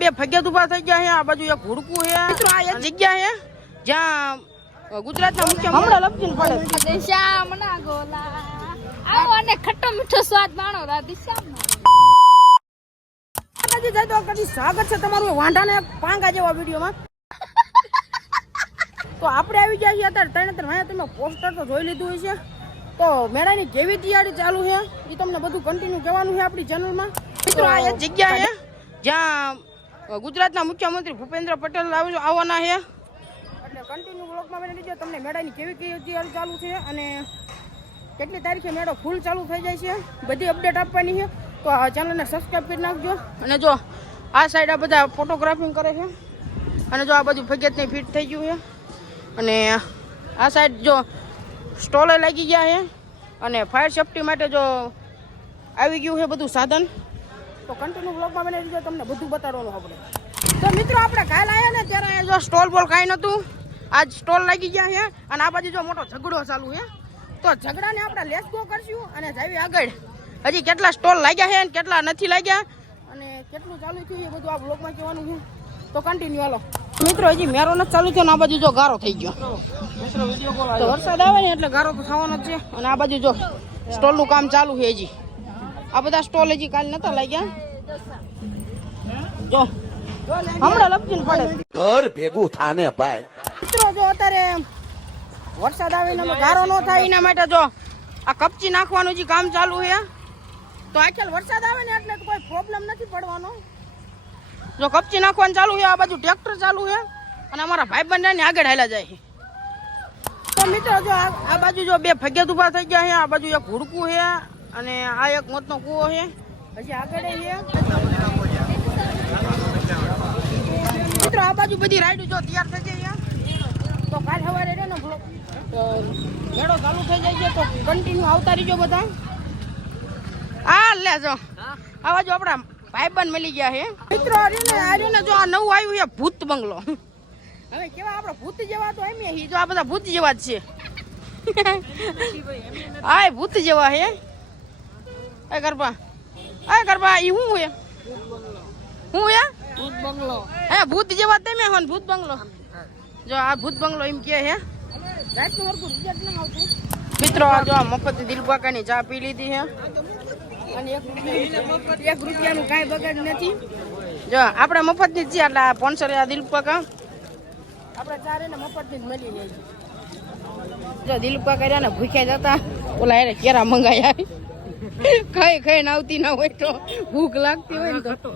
બે ફગિયાત ઊભા થઈ ગયા છે આ બાજુ એક હુડકું છે મિત્રો આ એક જગ્યા છે જ્યાં ગુજરાતના મુખ્ય હમણાં લપચીને પડે શ્યામ ના ગોલા. આવો અને ખટ્ટો મીઠો સ્વાદ માણો રાધે શ્યામ માતાજી જય દ્વારકાધીશ. સ્વાગત છે તમારું વાંઢાના પાંગા જેવા વિડીયોમાં. તો આપણે આવી ગયા છીએ અત્યારે ત્રણે તમે પોસ્ટર તો જોઈ લીધું હશે. તો મેળાની કેવી તૈયારી ચાલુ છે? એ તમને બધું કન્ટિન્યુ કહેવાનું છે આપણી ચેનલમાં મિત્રો આ એક જગ્યા છે જ્યાં ગુજરાતના મુખ્યમંત્રી ભૂપેન્દ્ર પટેલ આવવાના છે. એટલે કન્ટિન્યુ બ્લોકમાં બની લીધો તમને મેળાની કેવી કેવી તૈયારી ચાલુ છે અને કેટલી તારીખે મેળો ફૂલ ચાલુ થઈ જાય છે બધી અપડેટ આપવાની છે. તો આ ચેનલને સબસ્ક્રાઈબ કરી નાખજો. અને જો આ સાઈડ આ બધા ફોટોગ્રાફિંગ કરે છે. અને જો આ બધું ફગિયાતની ફિટ થઈ ગયું છે. અને આ સાઈડ જો સ્ટોલે લાગી ગયા છે. અને ફાયર સેફટી માટે જો આવી ગયું છે બધું સાધન. તો કન્ટિન્યુ બ્લોગમાં બની રહીજો તમને બધું બતાડવાનું આપણે. તો મિત્રો, આપણે કાલ આવ્યા ને, ત્યારે જો સ્ટોલ બોલ કાંઈ નહોતું. આજ સ્ટોલ લાગી ગયા છે અને આ બાજુ જો મોટો ઝઘડો ચાલુ છે. તો ઝઘડાને આપણે લેસ ગો કરશું અને જાવી આગળ. હજી કેટલા સ્ટોલ લાગ્યા છે અને કેટલા નથી લાગ્યા? અને કેટલું ચાલુ થયું એ બધું આ બ્લોગમાં કહેવાનું છે. તો કન્ટિન્યુ હાલો. મિત્રો, હજી મેરો નથી ચાલુ થયો અને આ બાજુ જો ગારો થઈ ગયો. તો વરસાદ આવે ને એટલે ગારો તો થવાનો જ છે. અને આ બાજુ જો સ્ટોલનું કામ ચાલુ છે હજી. આ બધા સ્ટોલ હજી કાલ નતા લાગ્યા? જો. હમણાં લપચીને પડે. ઘર ભેગું થાને ભાઈ. મિત્રો જો અત્યારે વરસાદ આવે ને ગારો ન થાય એના માટે જો આ કપચી નાખવાનું જે કામ ચાલુ છે. તો આજકાલ વરસાદ આવે ને એટલે તો કોઈ પ્રોબ્લેમ નથી પડવાનો. જો કપચી નાખવાનું ચાલુ છે આ બાજુ ટ્રેક્ટર ચાલુ છે અને અમારા ભાઈ બંધ આગળ હાલ્યા જાય છે. તો મિત્રો જો આ આ બાજુ જો બે ફગ્યાત ઊભા થઈ ગયા છે આ બાજુ એક હુડકું છે. અને આ એક મોતનો કૂવો છે. હજી આગળ મિત્રો, આ બાજુ બધી રાઈડ જો તૈયાર થઈ ગઈ તો કાલ સવારે રે ને મેળો ચાલુ થઈ જાય છે, તો કન્ટિન્યુ આવતા રહીજો બધા. આ લે જો. આ બાજુ આપણા ભાઈબંધ મળી ગયા છે. મિત્રો, આ રહ્યું ને આ ને જો આ નવું આવ્યું છે, ભૂત બંગલો. હવે કેવા આપણે ભૂત જેવા તો એમ જો આ બધા ભૂત જેવા જ છે. આ ભૂત જેવા છે. એ ગરબા. એ ગરબા ઈ શું છે શું છે ભૂત બંગલો હે ભૂત જેવા તમે હો ભૂત બંગલો. જો આ ભૂત બંગલો એમ કે હે. મિત્રો આ જો આ મફત દિલબાકાની ચા પી લીધી હે. અને એક રૂપિયા- રૂપિયાનું કાંઈ બગાડ નથી. જો આપણે મફતની જ છીએ એટલે આ આ દિલબાકા. આપણે ચારે ને મફતની જ મળી રહી જો દિલબાકા કર્યા ને ભૂખ્યા જતા. ઓલા એને કેરા મંગાયા. ખાઈ ખાઈને આવતી ના હોય તો ભૂખ લાગતી હોય ને તો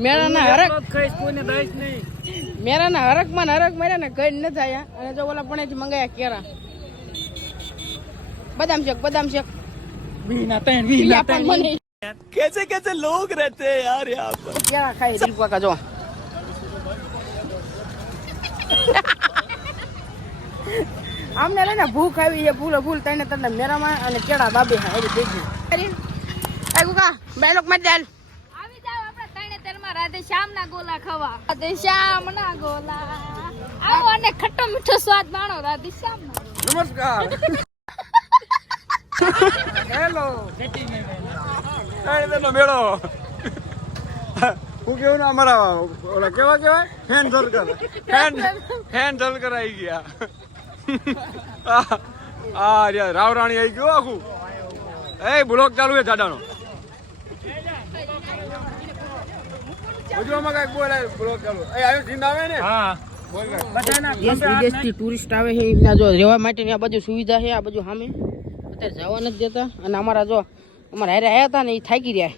મેળાના હરક મેળાના હરકમાં ને હરક મેળા ને કઈ ન થાય અને જો ઓલા પણ મંગાયા કેરા બદામ શેક બદામ શેક ઈ પણ મને कैसे कैसे लोग रहते हैं यार यहाँ पर કેરા ખાઈ દિલ પાકા જો આમને લઈને ભૂખ આવી છે ભૂલો ભૂલ તને તને મેરામાં અને કેળા બાબે હા એવી અરે એ ગુકા ડાયલોગ મારી દાલ આવી જાવ આપણે તેરમાં રાધે શ્યામ ના ગોલા ખાવા. રાધે શ્યામ ના ગોલા. આવો અને ખટ્ટો મીઠો સ્વાદ માણો રાધે શ્યામ નમસ્કાર. હેલો. નો મેળો. હું કેવું ને અમારા ઓલા કેવા કેવાય fan circle fan fan circle આવી ગયા. આ રહ્યા રાવરાણી આવી ગયો આખું. એ બ્લોક ચાલુ છે જાડાનો હજુ કંઈક બોલાય બ્લોક ચાલુ. એ આવ્યો જીન આવે ને? હા. દેશ વિદેશથી ટુરિસ્ટ આવે છે એમના જો રહેવા માટેની આ બધું સુવિધા છે આ બધું સામે. અત્યારે જવા નથી દેતા. અને અમારા જો અમારા હારે આવ્યા હતા ને એ થાકી રહ્યા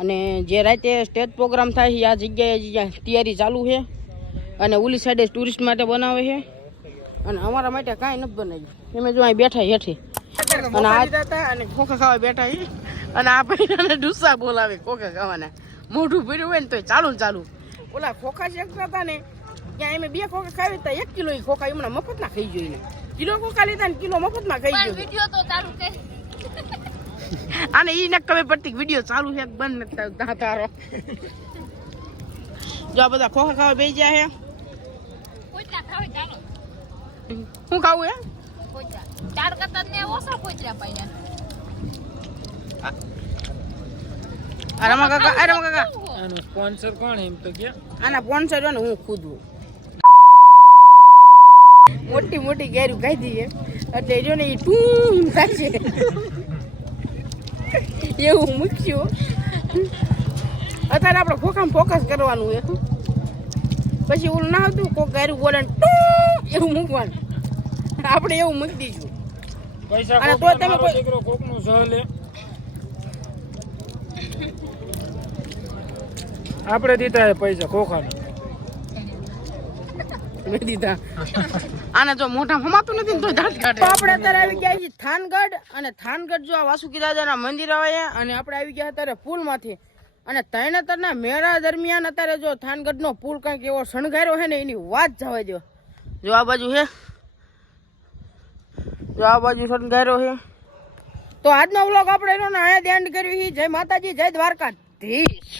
અને જે રાતે સ્ટેજ પ્રોગ્રામ થાય છે આ જગ્યાએ તૈયારી ચાલુ છે. અને ઓલી સાઈડે ટુરિસ્ટ માટે બનાવે છે. અને અમારા માટે કાંઈ નથી બનાવ્યું. અમે જો અહીં બેઠા હેઠી. અને આ અને ખોખા ખાવા બેઠા અને આ ભાઈ ડુસ્સા બોલાવે ખોખા ખાવાના. મોઢું ભર્યું હોય ને તો ચાલુ ને ચાલુ. ઓલા ખોખા શેકતા હતા ને ત્યાં અમે બે ખોખા ખાવી હતા એક કિલો ખોખા એમના મફતના ખાઈ જોઈએ કિલો ખોખા લીધા ને કિલો મફતમાં ખાઈ ગયો તો. ચાલુ અને ઈ ને ખબર પડતી વીડિયો ચાલુ છે કે બંધ નથી થયો તારો. જો આ બધા ખોખા ખાવા બેસી ગયા છે શું ખાવું હે ચાર કરતા ને ઓછા કોચરા પાયા આ રમા કાકા આ રમા કાકા. આનો સ્પોન્સર કોણ એમ તો કે આના સ્પોન્સર ને હું ખુદ. હું મોટી મોટી ગેરું ખાઈ દઈએ. એટલે જો ને એ ટૂમ થાય છે. એવું મૂક્યું. અત્યારે આપણે ખોખામાં ફોકસ કરવાનું છે. પછી ઓલું ના આવતું કોક ગાયું બોલે ને ટૂ એવું મૂકવાનું. આપણે એવું મૂકી દઈશું અને તો તમે કોઈ- દીકરો કોકનું સહ લે. આપણે દીધા પૈસા દીધા. આને જો મોટા હમાતું નથી તો દાંત કાઢે. આપણે અત્યારે આવી ગયા છીએ થાનગઢ અને થાનગઢ જો આ વાસુકી રાજાના મંદિર આવે અને આપણે આવી ગયા અત્યારે પુલમાંથી. અને તરણેતરના મેળા દરમિયાન અત્યારે જો થાનગઢનો પુલ કંઈક એવો શણગાર્યો છે ને એની વાત જવા દો જો આ બાજુ છે જો આ બાજુ શણગાર્યો છે તો આજનો વ્લોગ આપણે એનો અહીંયા એન્ડ કરવી જય માતાજી, જય દ્વારકાધીશ.